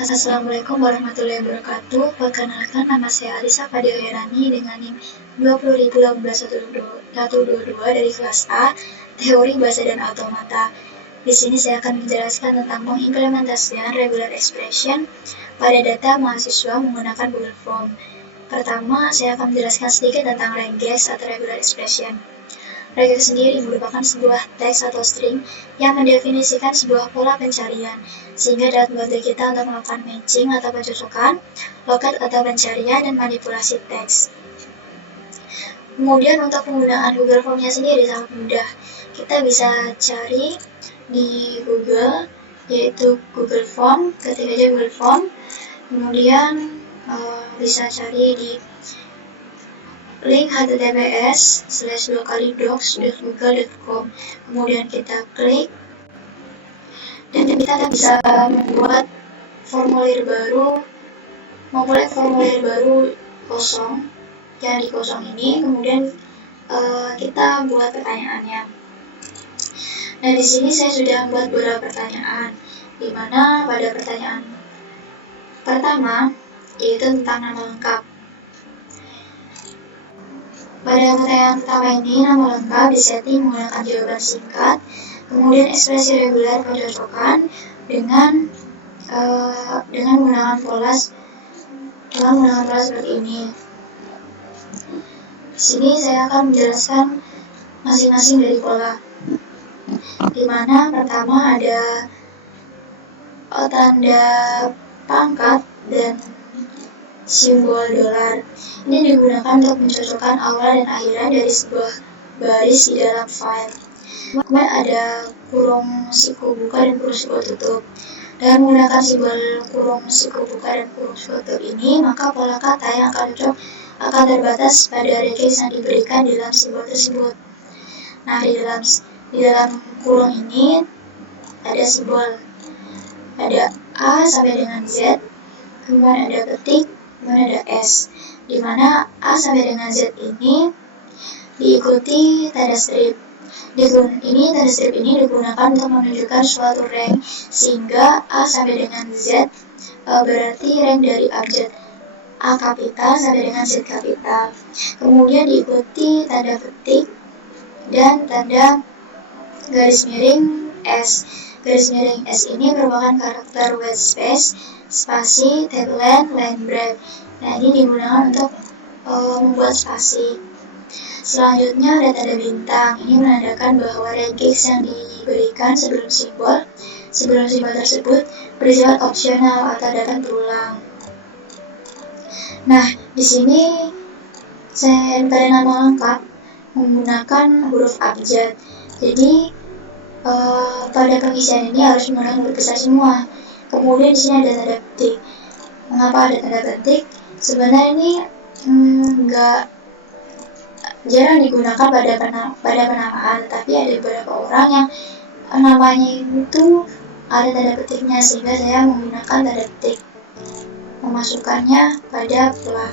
Assalamualaikum warahmatullahi wabarakatuh. Perkenalkan, nama saya Alisa Fadil Herani dengan NIM 20.018.122 dari kelas A, Teori Bahasa dan Automata. Di sini saya akan menjelaskan tentang pengimplementasian regular expression pada data mahasiswa menggunakan Google Form. Pertama, saya akan menjelaskan sedikit tentang regex atau regular expression. Regex sendiri merupakan sebuah teks atau string yang mendefinisikan sebuah pola pencarian, sehingga dapat membantu kita untuk melakukan matching atau pencocokan, locate atau pencarian, dan manipulasi teks. Kemudian untuk penggunaan Google Form-nya sendiri sangat mudah. Kita bisa cari di Google, yaitu Google Form, ketik aja Google Form, kemudian bisa cari di link https://docs.google.com. kemudian kita klik dan kita bisa membuat formulir baru, kosong, yang di kosong ini, kemudian kita buat pertanyaannya. Nah, di sini saya sudah membuat beberapa pertanyaan, di mana pada pertanyaan pertama yaitu tentang nama lengkap. Pada pertanyaan pertama ini, nama lengkap disetting menggunakan jawaban singkat, kemudian ekspresi reguler pencocokan dengan menggunakan pola seperti ini. Di sini saya akan menjelaskan masing-masing dari pola, di mana pertama ada tanda pangkat dan simbol dolar. Ini digunakan untuk mencocokkan awal dan akhirnya dari sebuah baris di dalam file. Kemudian ada kurung siku buka dan kurung siku tutup. Dengan menggunakan simbol kurung siku buka dan kurung siku tutup ini, maka pola kata yang akan cocok akan terbatas pada regex yang diberikan di dalam simbol tersebut. Nah, di dalam kurung ini ada simbol, ada A sampai dengan Z, kemudian ada ketik, kemudian ada S, di mana A sampai dengan Z ini diikuti tanda strip. Tanda strip ini digunakan untuk menunjukkan suatu rank, sehingga A sampai dengan Z berarti rank dari abjad A kapital sampai dengan Z kapital. Kemudian diikuti tanda ketik dan tanda garis miring S. Garis miring S ini merupakan karakter white space, spasi, tagline, line break. Nah, ini digunakan untuk membuat spasi. Selanjutnya ada tanda bintang. Ini menandakan bahwa regex yang diberikan sebelum simbol tersebut bersifat opsional atau dapat berulang. Nah, di sini pada nama lengkap menggunakan huruf abjad. Jadi pada pengisian ini harus menggunakan huruf besar semua. Kemudian di sini ada tanda petik. Mengapa ada tanda petik? Sebenarnya ini jarang digunakan pada penamaan, tapi ada beberapa orang yang namanya itu ada tanda petiknya, sehingga saya menggunakan tanda petik, memasukkannya pada pola.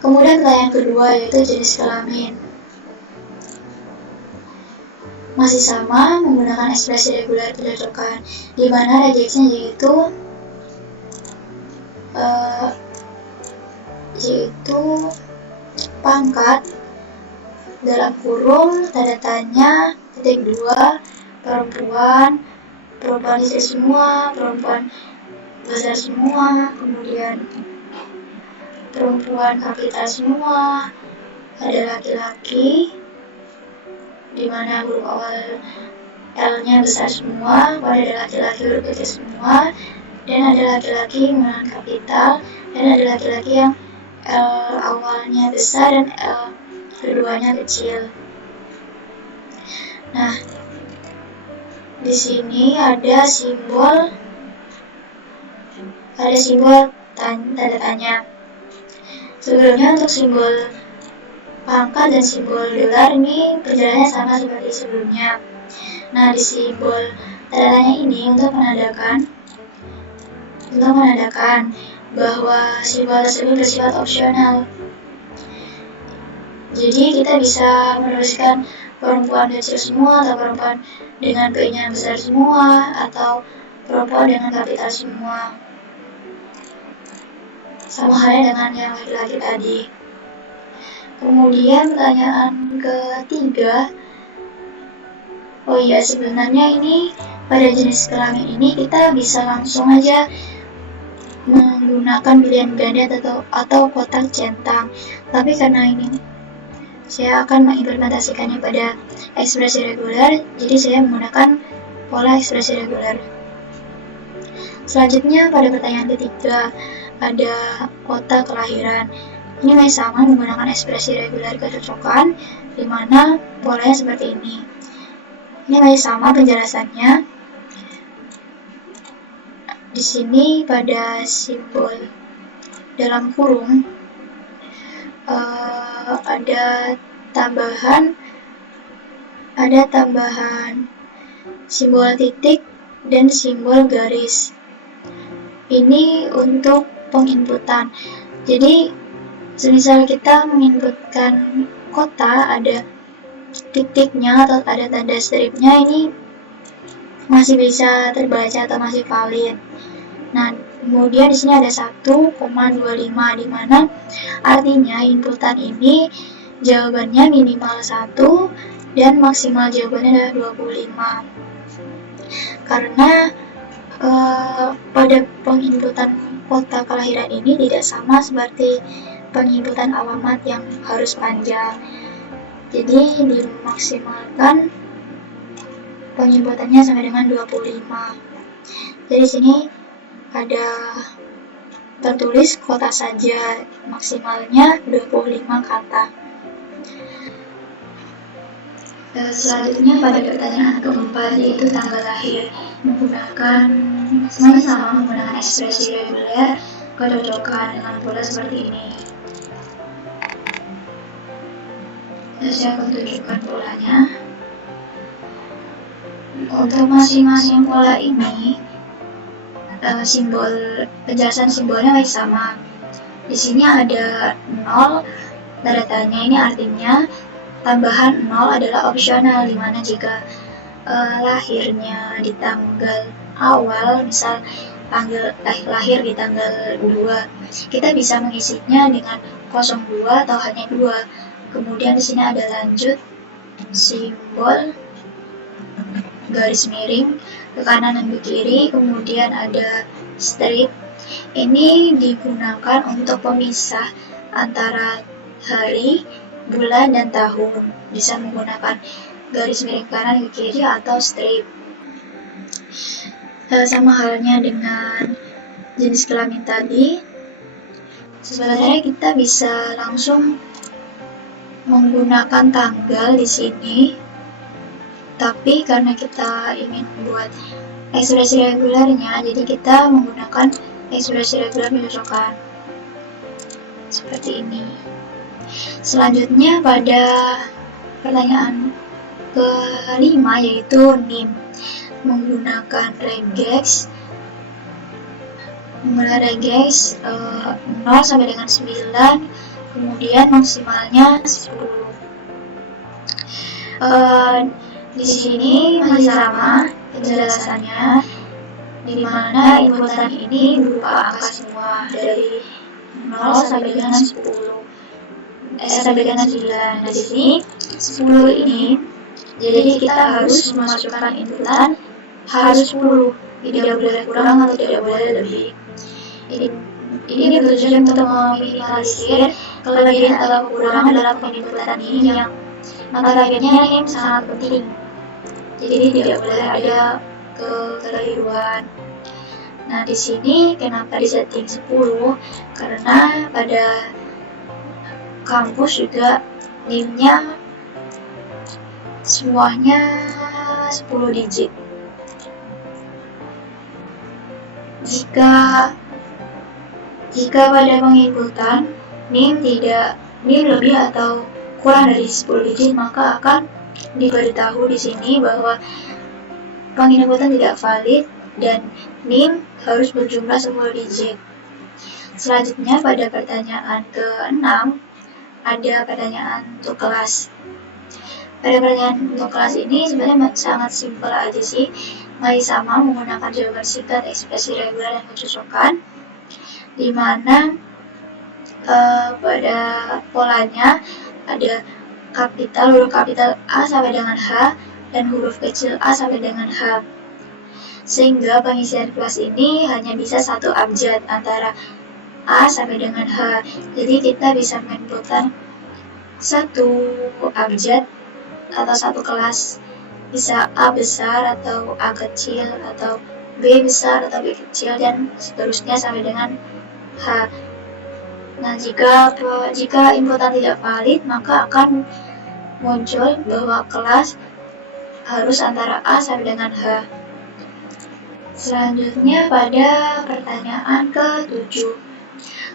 Kemudian pertanyaan kedua yaitu jenis kelamin. Masih sama menggunakan ekspresi reguler pencocokan, di mana regexnya yaitu pangkat dalam kurung tanda tanya ketik 2 perempuan istri semua, perempuan besar semua, kemudian perempuan kapital semua, ada laki-laki di mana huruf awal L-nya besar semua, ada laki-laki huruf kecil semua, dan ada laki-laki menggunakan kapital, dan ada laki-laki yang L awalnya besar dan L keduanya kecil. Nah, di sini ada simbol tanda tanya. Sebelumnya untuk simbol pangkat dan simbol dolar ini perjalanannya sama seperti sebelumnya. Nah, di simbol tanda tanya ini untuk menandakan bahwa simbol tersebut bersifat opsional. Jadi kita bisa menuliskan perempuan kecil semua, atau perempuan dengan keinginan besar semua, atau perempuan dengan kapital semua. Sama halnya dengan yang laki-laki tadi. Kemudian pertanyaan ketiga, oh iya, sebenarnya ini pada jenis kelamin ini kita bisa langsung aja menggunakan pilihan ganda atau kotak centang. Tapi karena ini saya akan mengimplementasikannya pada ekspresi reguler, jadi saya menggunakan pola ekspresi reguler. Selanjutnya pada pertanyaan ketiga, ada kotak kelahiran. Ini masih sama menggunakan ekspresi reguler kecocokan, di mana polanya seperti ini. Ini masih sama penjelasannya. Di sini pada simbol dalam kurung ada tambahan simbol titik dan simbol garis. Ini untuk penginputan. Jadi semisal kita menginputkan kota, ada titiknya atau ada tanda stripnya, ini masih bisa terbaca atau masih valid. Nah, kemudian di sini ada 1,25, di mana artinya inputan ini jawabannya minimal 1 dan maksimal jawabannya adalah 25. Karena pada penginputan kota kelahiran ini tidak sama seperti penginputan alamat yang harus panjang. Jadi dimaksimalkan penginputannya sampai dengan 25. Jadi di sini ada tertulis kota saja, maksimalnya 25 kata. Selanjutnya pada pertanyaan keempat, yaitu tanggal lahir, semuanya sama menggunakan ekspresi reguler kecocokan dengan pola seperti ini. Saya akan tunjukkan polanya. Untuk masing-masing pola ini, penjelasan simbolnya masih sama. Di sini ada 0, tanda tanya ini artinya tambahan 0 adalah opsional, dimana jika lahirnya di tanggal awal, misal lahir di tanggal 2, kita bisa mengisinya dengan 02 atau hanya 2. Kemudian di sini ada lanjut simbol garis miring ke kanan dan ke kiri, kemudian ada strip. Ini digunakan untuk pemisah antara hari, bulan, dan tahun. Bisa menggunakan garis miring kanan ke kiri atau strip. Sama halnya dengan jenis kelamin tadi, sebenarnya kita bisa langsung menggunakan tanggal di sini, tapi karena kita ingin membuat ekspresi regulernya, jadi kita menggunakan ekspresi reguler kecocokan seperti ini. Selanjutnya pada pertanyaan kelima, yaitu NIM, menggunakan regex 0 sampai dengan 9, kemudian maksimalnya 10. Di sini masih sama penjelasannya, di mana inputan ini berupa angka semua dari 0 sampai dengan 10, sampai dengan 9. Nah, di sini 10 ini, jadi kita harus memasukkan inputan harus 10, tidak boleh kurang atau tidak boleh lebih. Ini bertujuan untuk meminimalisir kelebihan atau kekurangan dalam penginputan ini, yang notabene ini sangat penting. Jadi tidak boleh ada kekeliruan. Nah, di sini kenapa disetting 10? Karena pada kampus juga NIM-nya semuanya 10 digit. Jika pada penginputan NIM lebih atau kurang dari 10 digit, maka akan diberitahu di sini bahwa penginputan tidak valid dan NIM harus berjumlah 10 digit. Selanjutnya pada pertanyaan ke-6, ada pertanyaan untuk kelas. Pada pertanyaan untuk kelas ini sebenarnya sangat simpel aja sih. masih sama menggunakan jawaban singkat, ekspresi reguler, dan kecocokan, di mana pada polanya ada huruf kapital A sampai dengan H dan huruf kecil a sampai dengan H. Sehingga pengisian kelas ini hanya bisa satu abjad antara A sampai dengan H. Jadi kita bisa menentukan satu abjad atau satu kelas, bisa A besar atau A kecil atau B besar atau B kecil dan seterusnya sampai dengan H. Nah, jika inputan tidak valid, maka akan muncul bahwa kelas harus antara A sampai dengan H. Selanjutnya pada pertanyaan ke-7.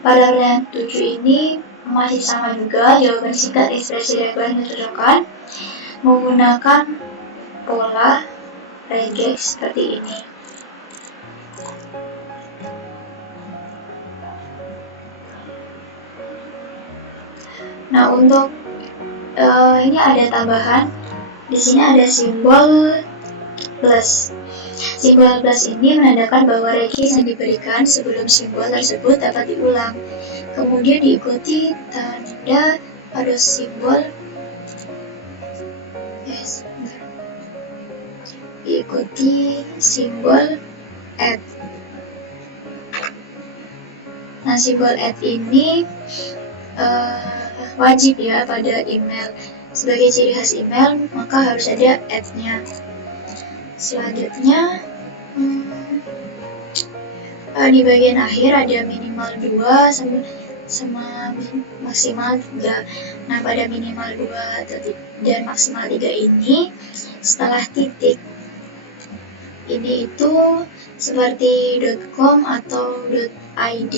Pada pertanyaan 7 ini masih sama juga, jawaban singkat, ekspresi reguler, dan kecocokan menggunakan pola regex seperti ini. Nah, untuk ini ada tambahan. Di sini ada simbol plus. Simbol plus ini menandakan bahwa regex yang diberikan sebelum simbol tersebut dapat diulang. Kemudian diikuti tanda pada simbol diikuti simbol @ Nah, simbol @ ini wajib ya pada email. Sebagai ciri khas email, maka harus ada @-nya. Selanjutnya, di bagian akhir ada minimal 2 sama maksimal 3. Nah, pada minimal 2 dan maksimal 3 ini, setelah titik, ini itu seperti .com atau .id.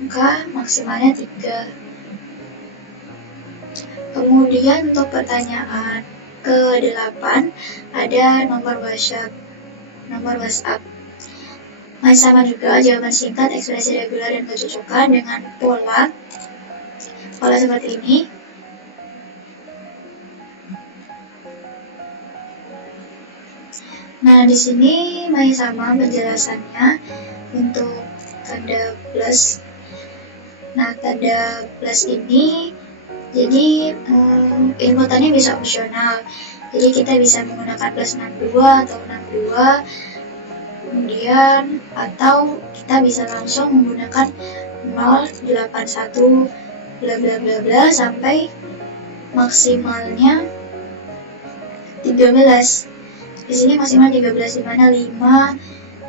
Maka maksimalnya 3. Kemudian untuk pertanyaan ke-8 ada nomor WhatsApp. Masih sama juga, jawaban singkat, ekspresi reguler, dan kecocokan dengan pola seperti ini. Nah, di sini masih sama penjelasannya untuk tanda plus. Nah, tanda plus ini jadi inputannya bisa opsional. Jadi kita bisa menggunakan plus 62 atau 62. Kemudian atau kita bisa langsung menggunakan 081 bla bla bla bla sampai maksimalnya 13. Di sini maksimal 13, di mana 5,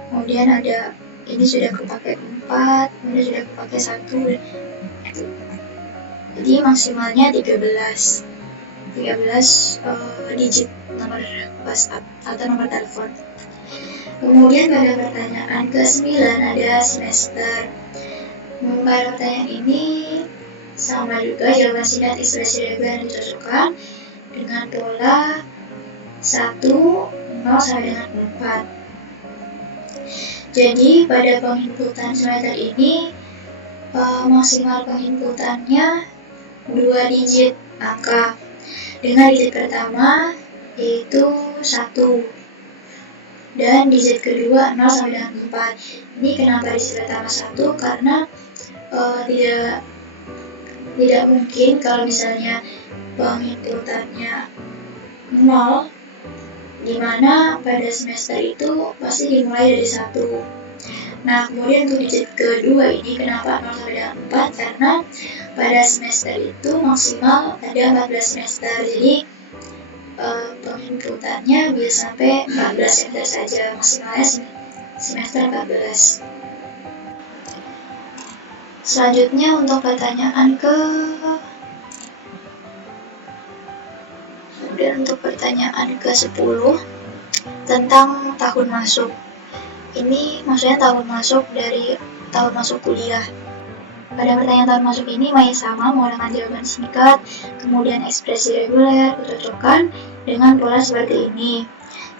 kemudian ada ini sudah kepakai 4, kemudian sudah kepakai 1. Jadi maksimalnya 13 digit nomor WhatsApp atau nomor telepon. Kemudian pada pertanyaan ke-9 ada semester. Pada pertanyaan ini sama juga, jawaban singkat, ekspresi reguler, dan kecocokan dengan pola 1, 0 sampai dengan 4. Jadi pada penginputan semester ini maksimal penginputannya 2 digit angka. Dengan digit pertama yaitu 1 dan digit kedua 0 sampai dengan 4. Ini kenapa digit pertama 1? Karena tidak mungkin kalau misalnya penginputannya 0, dimana pada semester itu pasti dimulai dari 1. Nah, kemudian untuk digit kedua ini kenapa 0 sampai dengan 4? Karena pada semester itu maksimal ada 14 semester. Jadi penginputannya bisa sampai 14 semester saja, maksimalnya semester 14. Selanjutnya untuk pertanyaan ke-10 tentang tahun masuk. Ini maksudnya tahun masuk dari tahun masuk kuliah. Pada pertanyaan tahun masuk ini masih sama menggunakan jawaban singkat, kemudian ekspresi reguler, kecocokan dengan pola seperti ini.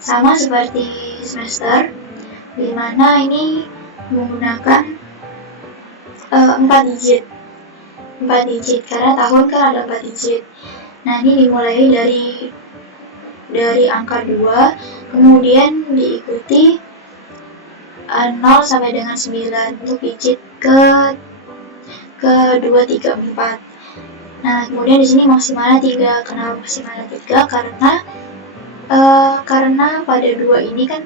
Sama seperti semester, di mana ini menggunakan 4 digit. 4 digit karena tahun kan ada 4 digit. Nah, ini dimulai dari dari angka 2, kemudian diikuti 0 sampai dengan 9 untuk digit ke 2, 3, 4. Nah, kemudian di sini maksimalnya 3. Kenapa maksimalnya 3? Karena pada 2 ini kan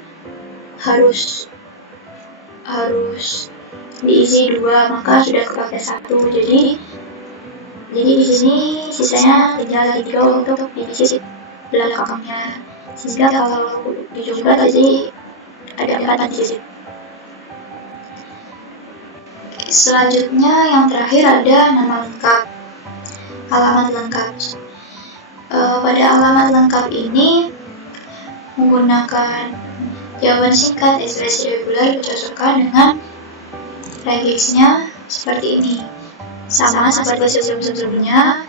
harus diisi 2, maka sudah kepakai 1. Jadi di sini sisanya tinggal 3 untuk digit belakangnya. Sehingga kalau dijumlah tadi ada 4 digit. Selanjutnya yang terakhir ada nama lengkap, alamat lengkap. Pada alamat lengkap ini menggunakan jawaban singkat ekspresi reguler dicocokkan dengan regeksnya seperti ini. Sama seperti sebelum-sebelumnya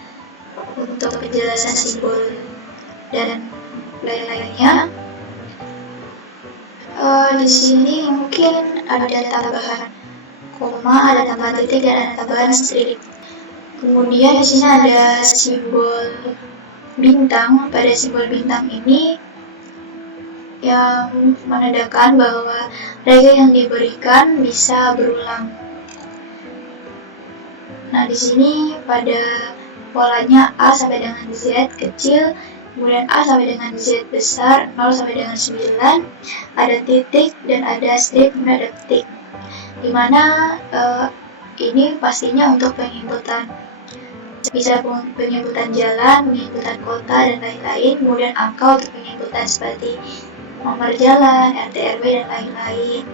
untuk penjelasan simbol dan lain-lainnya. Di sini mungkin ada tambahan koma, ada tambahan titik, dan ada tambahan strik. Kemudian di sini ada simbol bintang. Pada simbol bintang ini yang menandakan bahwa rege yang diberikan bisa berulang. Nah, di sini pada polanya A sampai dengan Z kecil, kemudian A sampai dengan Z besar, 0 sampai dengan 9, ada titik dan ada strip, kemudian ada titik. Dimana ini pastinya untuk penginputan, bisa penginputan jalan, penginputan kota, dan lain-lain. Kemudian angka untuk penginputan seperti nomor jalan, RT RW, dan lain-lain.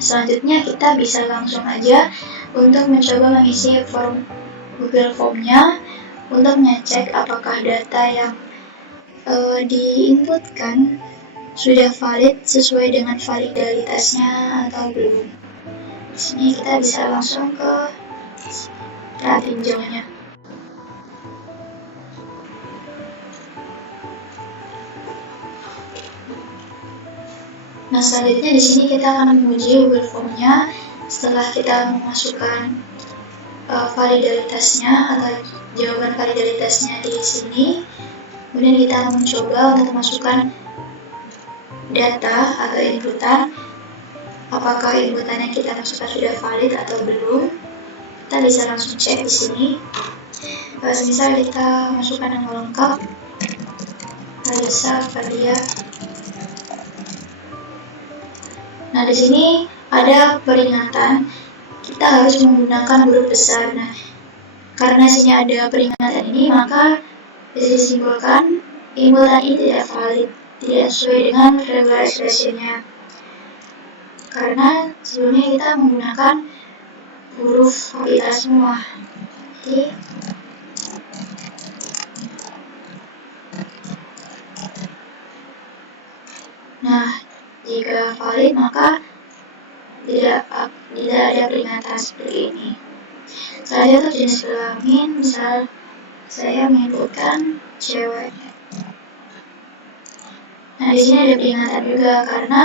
Selanjutnya kita bisa langsung aja untuk mencoba mengisi form Google Form-nya untuk mengecek apakah data yang diinputkan sudah valid sesuai dengan validitasnya atau belum. Di sini kita bisa langsung ke tab tinjaunya. Nah, selanjutnya di sini kita akan menguji Google Form-nya setelah kita memasukkan validalitasnya atau jawaban validalitasnya di sini. Kemudian kita akan mencoba untuk memasukkan data atau inputan, apakah inputan yang kita masukkan sudah valid atau belum. Kita bisa langsung cek di sini. Misal kita masukkan nama lengkap Alisa Fadia. Nah, di sini ada peringatan, kita harus menggunakan huruf besar. Nah, karena sini ada peringatan ini, maka bisa disimpulkan inputan ini tidak valid, tidak sesuai dengan regular expression-nya. Karena sebelumnya kita menggunakan huruf kapital semua. Jadi, nah, jika valid maka tidak ada peringatan seperti ini. Selanjutnya untuk jenis kelamin, misal saya menginputkan cewek. Nah, di sini ada peringatan juga karena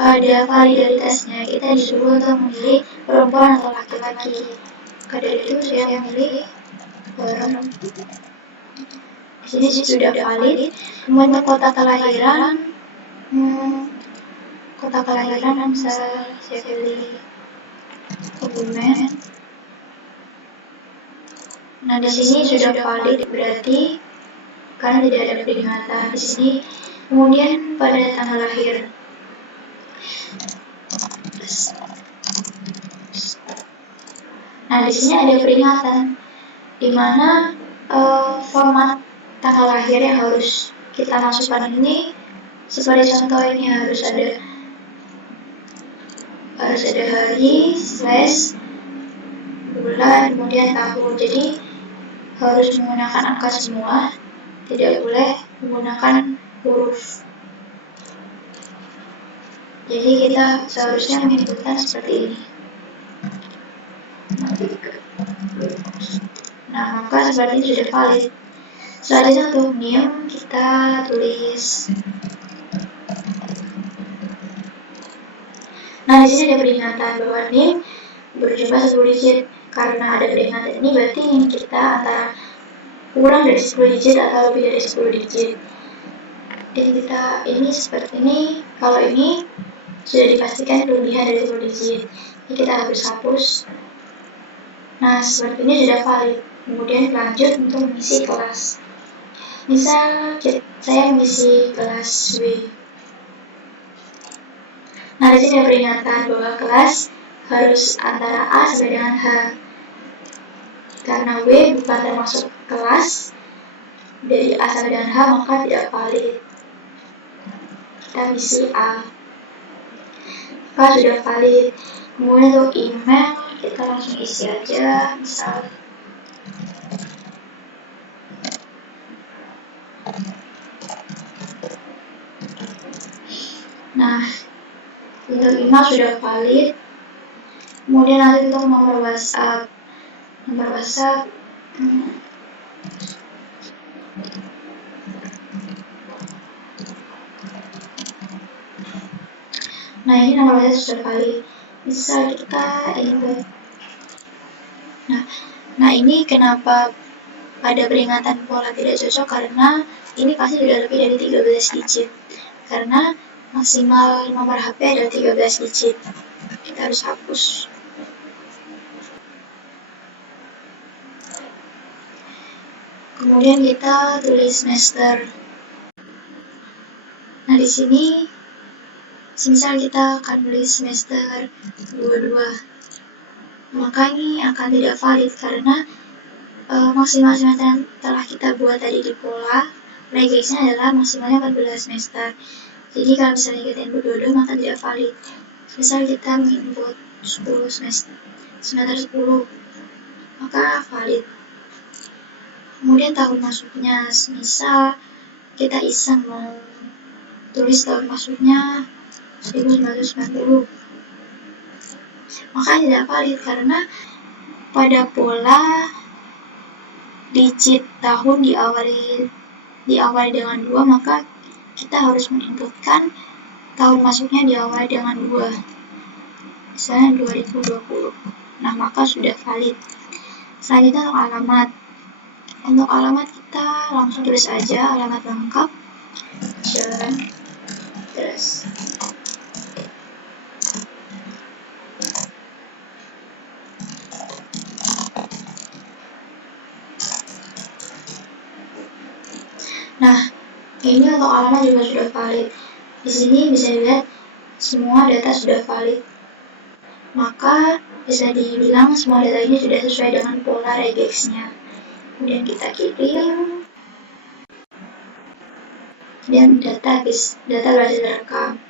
pada validalitasnya kita disuruh untuk memilih perempuan atau laki-laki. Dari itu saya memilih perempuan. Di sini sudah valid. Kemudian untuk kota kelahiran, bisa saya pilih Kebumen. Nah, di sini sudah valid berarti karena tidak ada peringatan di sini. Kemudian pada tanggal lahir, nah di sini ada peringatan di mana format tanggal lahir yang harus kita masukkan ini seperti contoh ini harus ada hari, slash, bulan, kemudian tahun. Jadi harus menggunakan angka semua, tidak boleh menggunakan huruf. Jadi kita seharusnya menginputkan seperti ini. Nah, maka seperti ini sudah valid. Selanjutnya untuk NIM kita tulis. Nah, di sini ada peringatan bahwa NIM berjumlah 10 digit. Karena ada peringatan ini berarti NIM kita antara kurang dari 10 digit atau lebih dari 10 digit. Jadi kita ini seperti ini, kalau ini sudah dipastikan kelebihan dari 10 digit. Jadi kita harus hapus. Nah, seperti ini sudah valid. Kemudian lanjut untuk mengisi kelas. Misal saya mengisi kelas W. Nah, di sini ada peringatan bahwa kelas harus antara A sampai dengan H. Karena W bukan termasuk kelas dari A sampai dengan H, maka tidak valid. Kita isi A. Maka sudah valid. Kemudian untuk email kita langsung isi aja, misal nah, untuk email sudah valid. Kemudian nanti untuk nomor WhatsApp. Nah, ini nomor WhatsApp sudah valid. Bisa kita input. Nah, ini kenapa ada peringatan pola tidak cocok, karena ini pasti sudah lebih dari 13 digit. Karena maksimal nomor HP adalah 13 digit. Kita harus hapus. Kemudian kita tulis semester. Nah, di sini semisal kita akan tulis semester 22, maka ini akan tidak valid karena maksimal semester yang telah kita buat tadi di pola regeksnya adalah maksimalnya 14 semester. Jadi kalau misalnya kita input 22 maka tidak valid. Misal kita menginput 10 semester 10, maka valid. Kemudian tahun masuknya, misal kita iseng mau tulis tahun masuknya 1990, maka tidak valid karena pada pola digit tahun diawali dengan 2, maka kita harus menginputkan tahun masuknya diawali dengan 2, misalnya 2020. Nah, maka sudah valid. Selanjutnya untuk alamat. Untuk alamat kita langsung tulis aja alamat lengkap, Jalan Terus. Nah, ini untuk alamat juga sudah valid. Di sini bisa dilihat semua data sudah valid. Maka bisa dibilang semua data ini sudah sesuai dengan pola regeksnya. Kemudian kita kirim dan data berhasil terekam.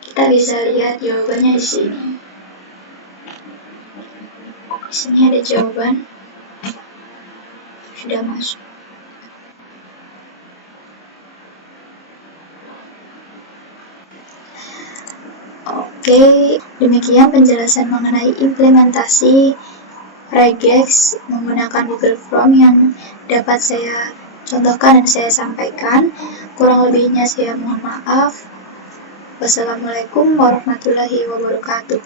Kita bisa lihat jawabannya di sini. Di sini ada jawaban sudah masuk. Oke, demikian penjelasan mengenai implementasi regex menggunakan Google Form yang dapat saya contohkan dan saya sampaikan. Kurang lebihnya saya mohon maaf. Wassalamualaikum warahmatullahi wabarakatuh.